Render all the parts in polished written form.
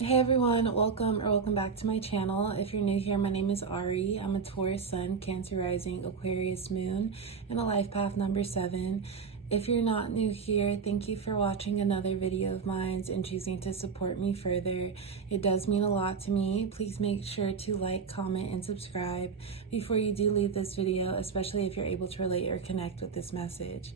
Hey everyone, welcome back to my channel. If you're new here, my name is Ari. I'm a Taurus Sun, Cancer Rising, Aquarius Moon, and a life path number 7. If you're not new here, thank you for watching another video of mine and choosing to support me further. It does mean a lot to me. Please make sure to like, comment, and subscribe before you do leave this video, especially if you're able to relate or connect with this message.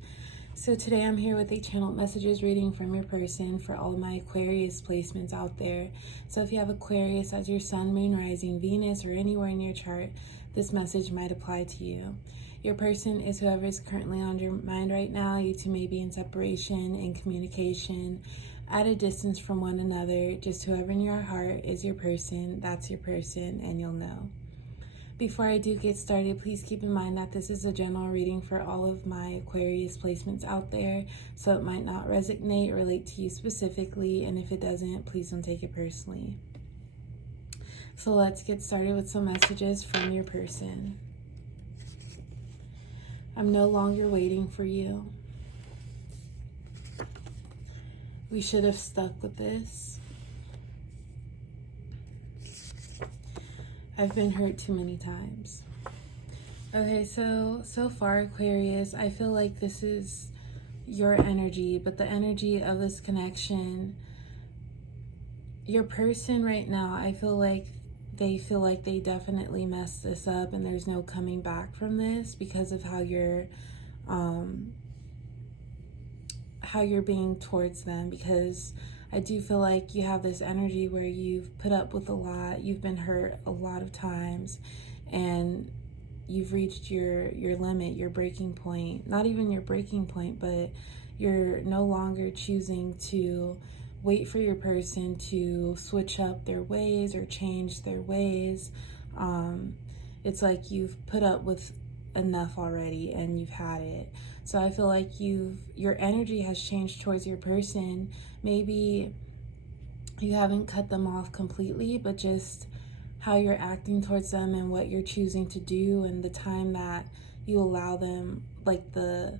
So today I'm here with a channeled messages reading from your person for all of my Aquarius placements out there. So if you have Aquarius as your sun, moon, rising, Venus, or anywhere in your chart, this message might apply to you. Your person is whoever is currently on your mind right now. You two may be in separation, in communication, at a distance from one another. Just whoever in your heart is your person, that's your person, and you'll know. Before I do get started, please keep in mind that this is a general reading for all of my Aquarius placements out there, so it might not resonate or relate to you specifically, and if it doesn't, please don't take it personally. So let's get started with some messages from your person. I'm no longer waiting for you. We should have stuck with this. I've been hurt too many times. Okay, so far, Aquarius, I feel like this is your energy, but the energy of this connection, your person right now, I feel like they definitely messed this up and there's no coming back from this because of how you're being towards them, because I do feel like you have this energy where you've put up with a lot, you've been hurt a lot of times, and you've reached your limit, your breaking point. Not even your breaking point, but you're no longer choosing to wait for your person to switch up their ways or change their ways. It's like you've put up with enough already and you've had it. So I feel like your energy has changed towards your person. Maybe you haven't cut them off completely, but just how you're acting towards them and what you're choosing to do and the time that you allow them, like the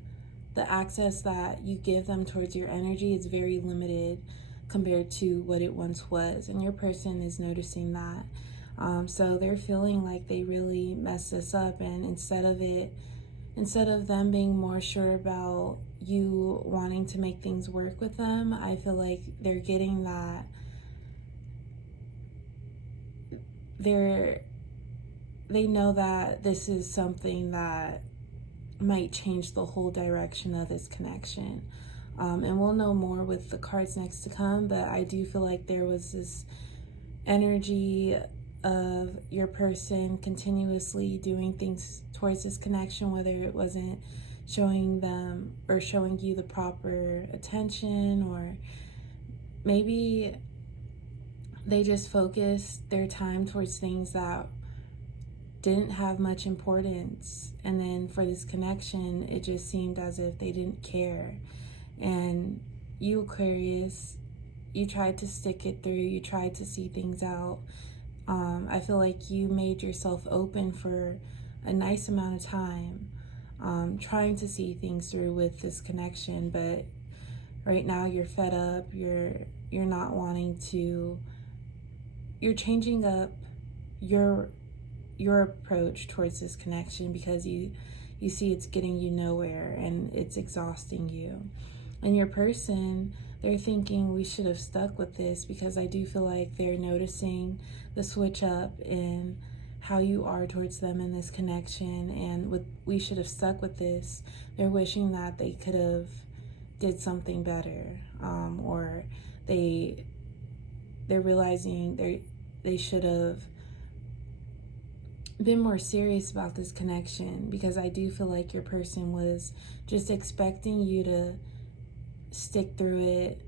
access that you give them towards your energy is very limited compared to what it once was, and your person is noticing that. So they're feeling like they really messed this up, and instead of them being more sure about you wanting to make things work with them, I feel like they're getting that they know that this is something that might change the whole direction of this connection. And we'll know more with the cards next to come, but I do feel like there was this energy of your person continuously doing things towards this connection, whether it wasn't showing them or showing you the proper attention, or maybe they just focused their time towards things that didn't have much importance, and then for this connection it just seemed as if they didn't care. And you, Aquarius, you tried to stick it through, you tried to see things out. I feel like you made yourself open for a nice amount of time, trying to see things through with this connection, but right now you're fed up, you're not wanting to, you're changing up your approach towards this connection because you see it's getting you nowhere and it's exhausting you. And your person, they're thinking we should have stuck with this, because I do feel like they're noticing the switch up in how you are towards them in this connection, and with we should have stuck with this, they're wishing that they could have did something better, or they're realizing they should have been more serious about this connection, because I do feel like your person was just expecting you to stick through it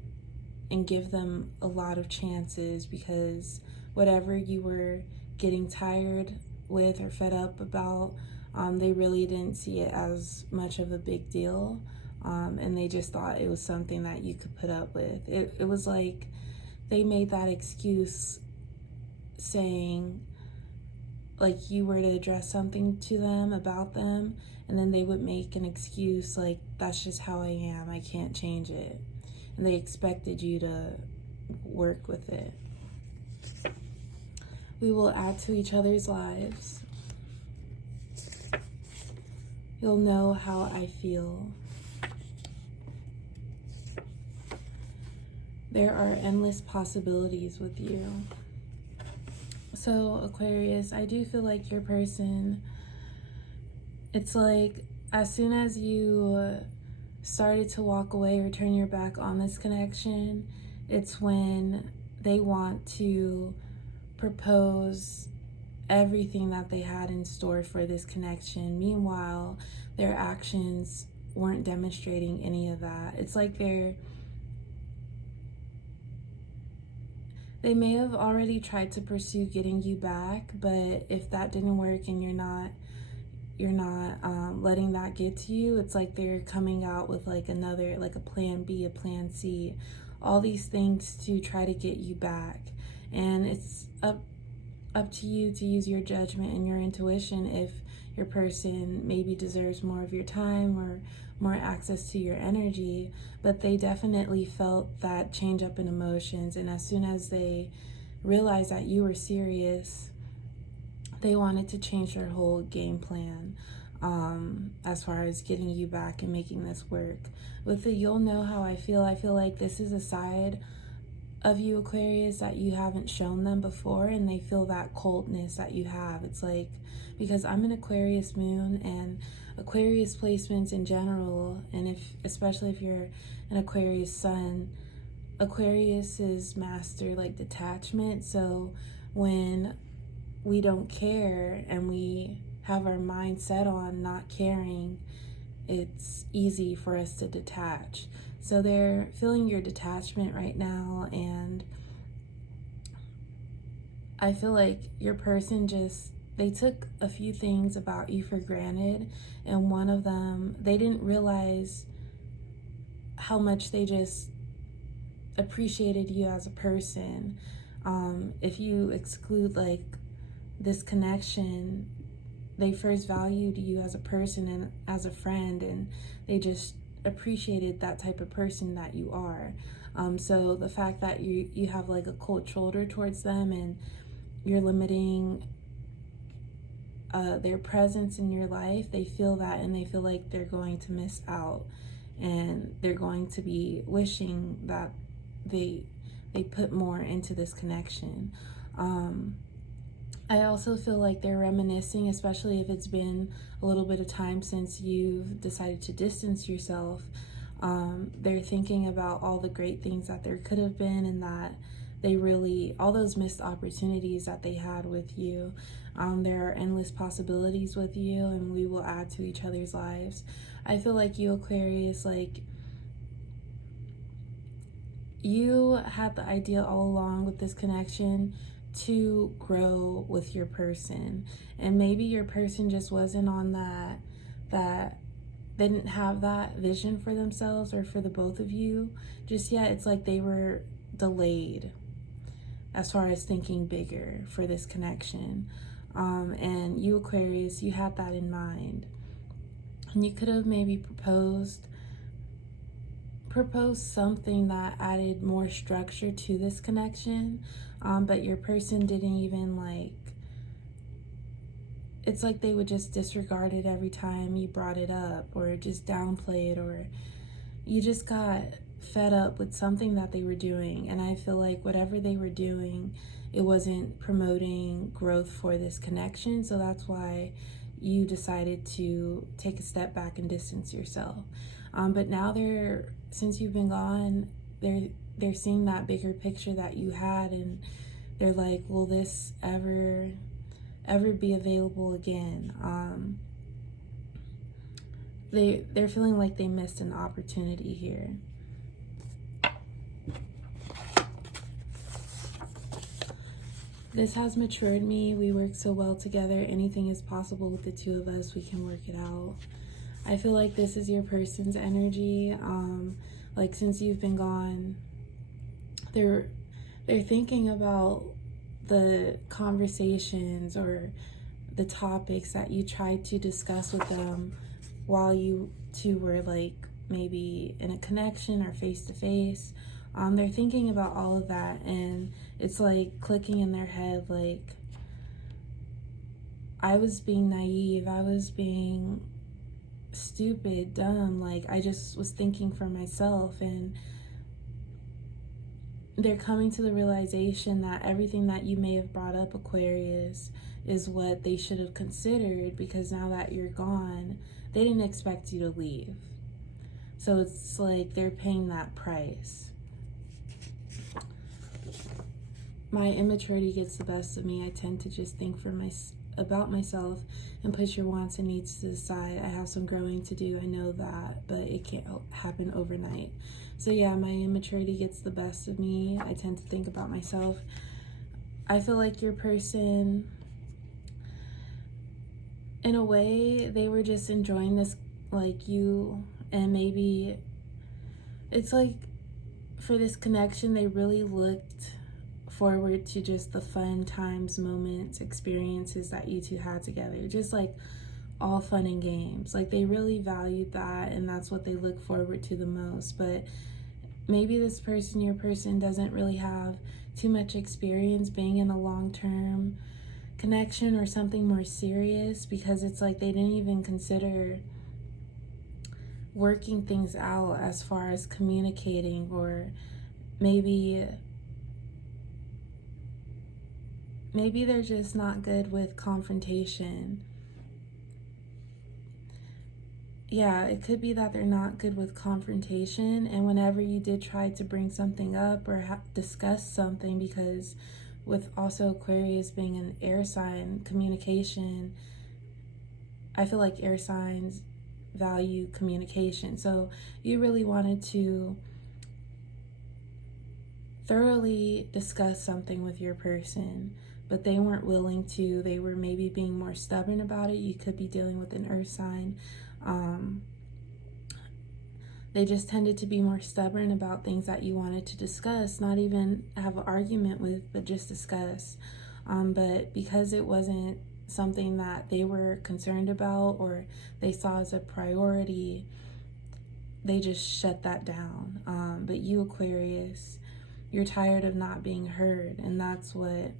and give them a lot of chances, because whatever you were getting tired with or fed up about, they really didn't see it as much of a big deal, and they just thought it was something that you could put up with. It was like they made that excuse, saying like you were to address something to them about them, and then they would make an excuse like, that's just how I am, I can't change it. And they expected you to work with it. We will add to each other's lives. You'll know how I feel. There are endless possibilities with you. So, Aquarius, I do feel like your person, it's like as soon as you started to walk away or turn your back on this connection, it's when they want to propose everything that they had in store for this connection. Meanwhile, their actions weren't demonstrating any of that. It's like they may have already tried to pursue getting you back, but if that didn't work and you're not letting that get to you, it's like they're coming out with like a plan B, a plan C, all these things to try to get you back. And it's up to you to use your judgment and your intuition if your person maybe deserves more of your time or more access to your energy. But they definitely felt that change up in emotions, and as soon as they realized that you were serious, they wanted to change their whole game plan as far as getting you back and making this work. With the you'll know how I feel like this is a side of you, Aquarius, that you haven't shown them before, and they feel that coldness that you have. It's like, because I'm an Aquarius moon, and Aquarius placements in general, and especially if you're an Aquarius sun, Aquarius is master like detachment. So when we don't care and we have our mind set on not caring, it's easy for us to detach. So they're feeling your detachment right now, and I feel like your person they took a few things about you for granted, and one of them, they didn't realize how much they just appreciated you as a person. If you exclude like this connection, they first valued you as a person and as a friend, and they just appreciated that type of person that you are. So the fact that you have like a cold shoulder towards them, and you're limiting their presence in your life, they feel that, and they feel like they're going to miss out, and they're going to be wishing that they put more into this connection. I also feel like they're reminiscing, especially if it's been a little bit of time since you've decided to distance yourself. They're thinking about all the great things that there could have been, and that all those missed opportunities that they had with you. There are endless possibilities with you, and we will add to each other's lives. I feel like you, Aquarius, like you had the idea all along with this connection to grow with your person, and maybe your person just wasn't on that they didn't have that vision for themselves or for the both of you just yet. It's like they were delayed as far as thinking bigger for this connection, and you, Aquarius, you had that in mind, and you could have maybe proposed something that added more structure to this connection, but your person didn't even it's like they would just disregard it every time you brought it up, or just downplay it, or you just got fed up with something that they were doing. And I feel like whatever they were doing, it wasn't promoting growth for this connection, so that's why you decided to take a step back and distance yourself. But now since you've been gone, they're seeing that bigger picture that you had, and they're like, will this ever be available again? They're feeling like they missed an opportunity here. This has matured me. We work so well together. Anything is possible with the two of us. We can work it out. I feel like this is your person's energy. Like, since you've been gone, they're thinking about the conversations or the topics that you tried to discuss with them while you two were like maybe in a connection or face to face. They're thinking about all of that, and it's like clicking in their head, like, I was being naive. I was being stupid, dumb. Like, I just was thinking for myself, and they're coming to the realization that everything that you may have brought up, Aquarius, is what they should have considered, because now that you're gone, they didn't expect you to leave. So it's like they're paying that price. My immaturity gets the best of me. I tend to just think about myself and push your wants and needs to the side. I have some growing to do, I know that, but it can't happen overnight. So yeah, my immaturity gets the best of me. I tend to think about myself. I feel like your person, in a way, they were just enjoying this, like you, and maybe it's like for this connection, they really looked forward to just the fun times, moments, experiences that you two had together, just like all fun and games. Like, they really valued that, and that's what they look forward to the most. But maybe this person, your person, doesn't really have too much experience being in a long-term connection or something more serious, because it's like they didn't even consider working things out as far as communicating, or maybe they're just not good with confrontation. Yeah, it could be that they're not good with confrontation, and whenever you did try to bring something up or discuss something, because with also Aquarius being an air sign, communication, I feel like air signs value communication. So you really wanted to thoroughly discuss something with your person, but they weren't willing to. They were maybe being more stubborn about it. You could be dealing with an earth sign. They just tended to be more stubborn about things that you wanted to discuss, not even have an argument with, but just discuss. But because it wasn't something that they were concerned about or they saw as a priority, they just shut that down. But you, Aquarius, you're tired of not being heard, and that's what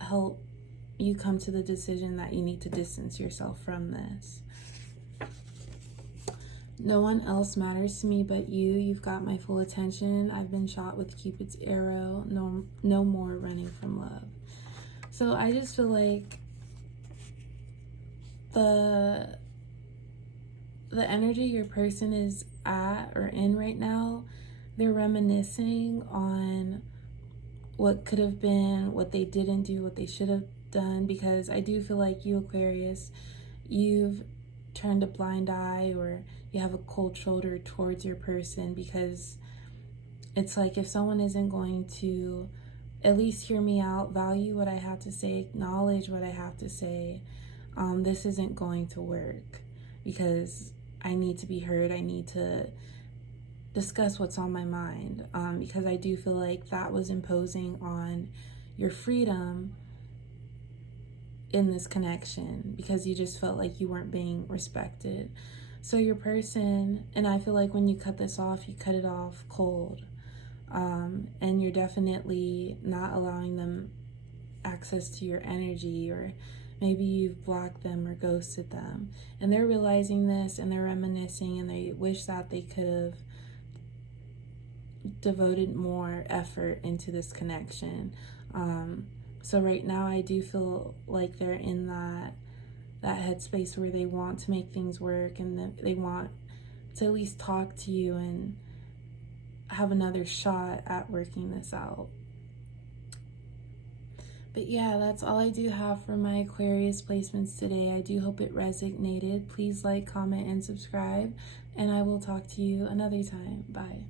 help you come to the decision that you need to distance yourself from this. No one else matters to me but you. You've got my full attention. I've been shot with Cupid's arrow. No more running from love. So I just feel like the energy your person is at or in right now, they're reminiscing on what could have been, what they didn't do, what they should have done, because I do feel like you, Aquarius, you've turned a blind eye, or you have a cold shoulder towards your person, because it's like if someone isn't going to at least hear me out, value what I have to say, acknowledge what I have to say, this isn't going to work, because I need to be heard. I need to discuss what's on my mind, because I do feel like that was imposing on your freedom in this connection, because you just felt like you weren't being respected. So your person, and I feel like when you cut this off, you cut it off cold, and you're definitely not allowing them access to your energy, or maybe you've blocked them or ghosted them, and they're realizing this, and they're reminiscing, and they wish that they could have devoted more effort into this connection. So right now I do feel like they're in that headspace where they want to make things work, and they want to at least talk to you and have another shot at working this out. But yeah, that's all I do have for my Aquarius placements today. I do hope it resonated. Please like, comment, and subscribe, and I will talk to you another time. Bye.